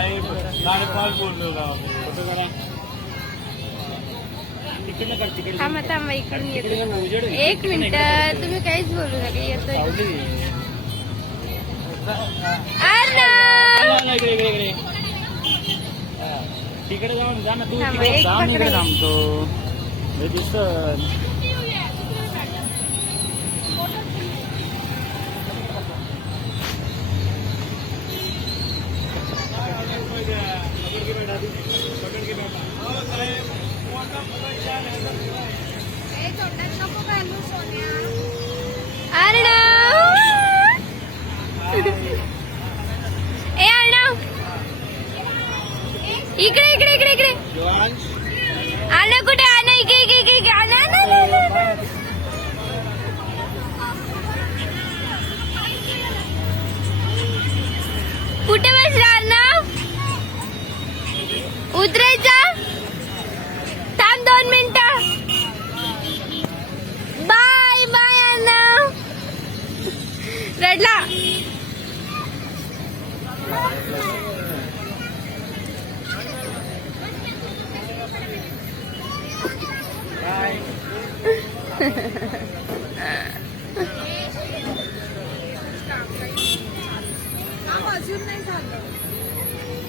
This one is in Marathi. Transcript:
5:30 बोललो का फोटो करा तिकडनं कर तिकडे थांबा थांबा इकडून येतो. एक मिनिट तुम्ही काहीच बोलू नका येतो. अर्णव तिकडे जाऊन जा ना तू थांबा, तिकडे एक जाऊन इकडे पकडा. थांबतो हे दिसत ए अर्णव इकडे इकडे इकडे इकडे अर्णव कुठे आणा इकडे इकडे इकडे आणा. कुठे बसला अर्णव उतरायचा थांब 2 मिनिटं. बाय बाय अर्णव रडला. बाय